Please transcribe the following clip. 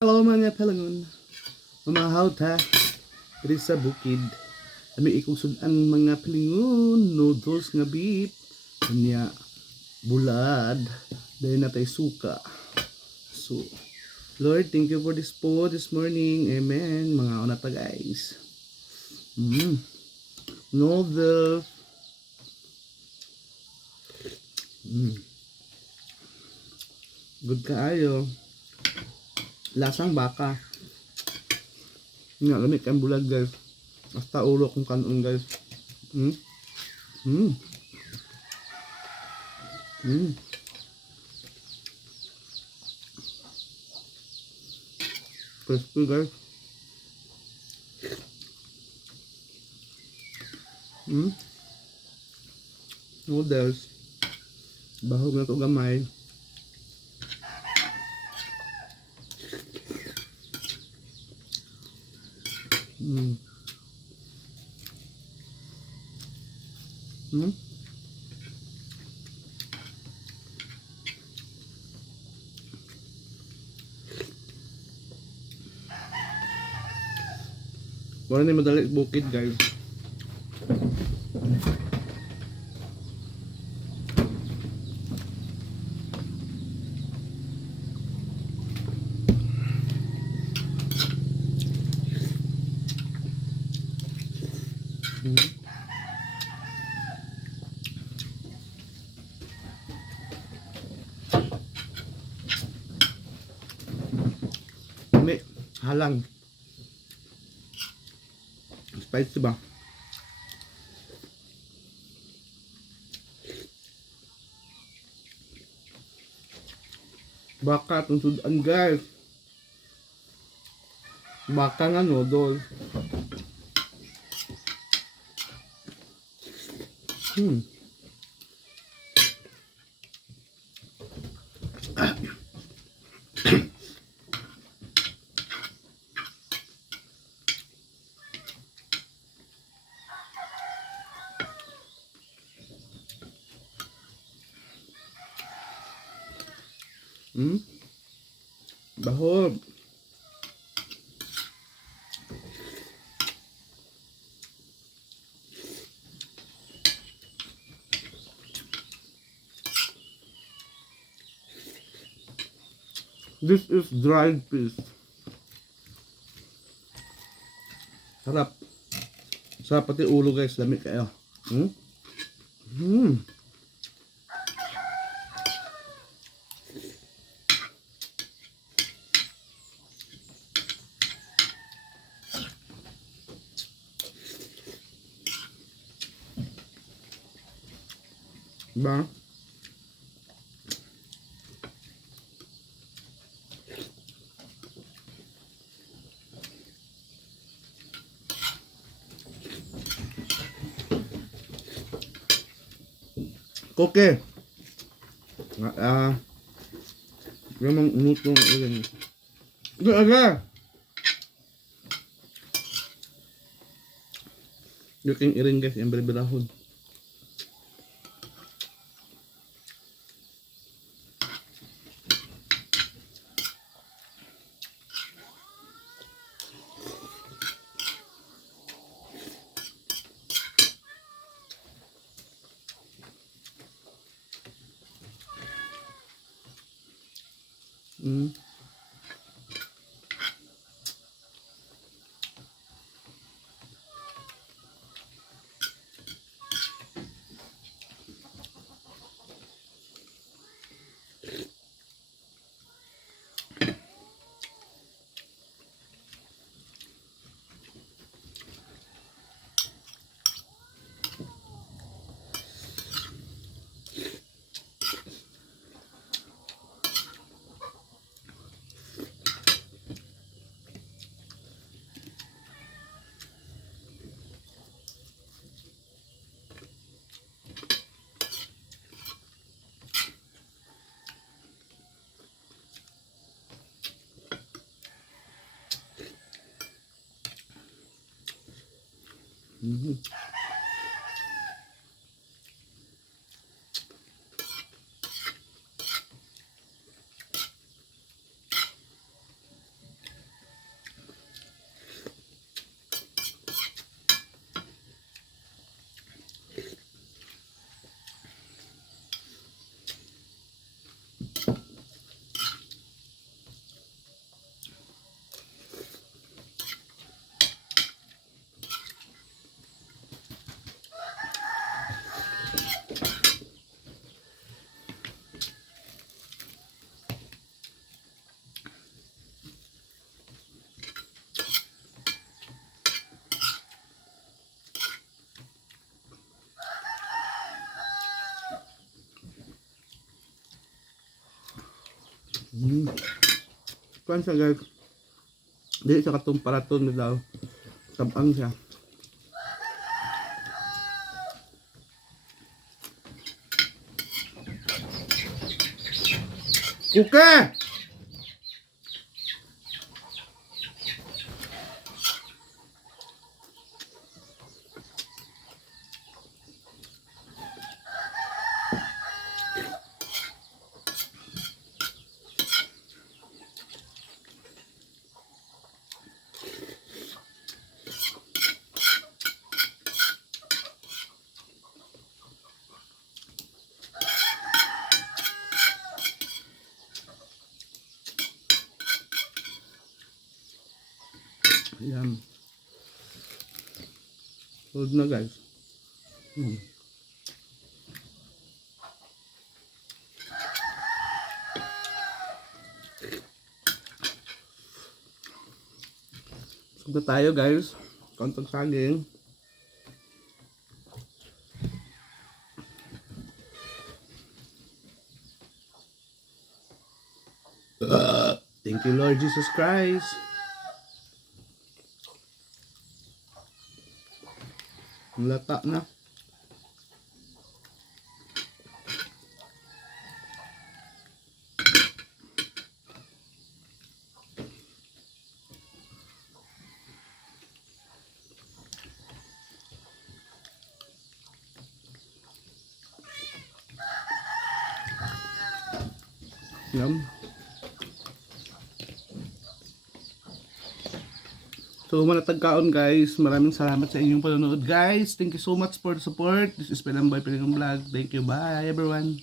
Hello mga palangon, mamahaw ta, diri sa bukid. Kami ikusog ang mga palingon, noodles nga beef, kanya bulad, dahil na tayo suka. So, Lord, thank you for this food this morning. Amen. Mga una ta guys. Noodles. Good kaayo. Lasang baka. Nga, lamig kang bulag guys. Basta ulo kong kanon guys. Mm. Mm. Mm. Crispy guys. Mm. Noodles. Bahog na ito gamay. Mm. Mm. Wala na madali bukid guys. Mm. Kami, halang. Spicy ba? Baka itong sudan guys. Baka nga noodles. Hmm. Hmm. Bahog. This is dried fish. Sarap. Sarap pati ulo guys. Lamig kayo. Hmm. Hmm. Diba? Okay. Memang unutong irin. Ito aga. Yung irin guys. Yung berbelahon. Hmm. Hmm. Kuan siya guys. Dili sa katong paraton na daw. Tabang siya. Okay! Ayan. Hold na guys. Sugda tayo guys. Kontong saging. Thank you Lord Jesus Christ. Lata na. Yum. So manatagkaon guys, maraming salamat sa inyong panonood guys. Thank you so much for the support. This is Pelamboy Pelingong Vlog. Thank you, bye everyone.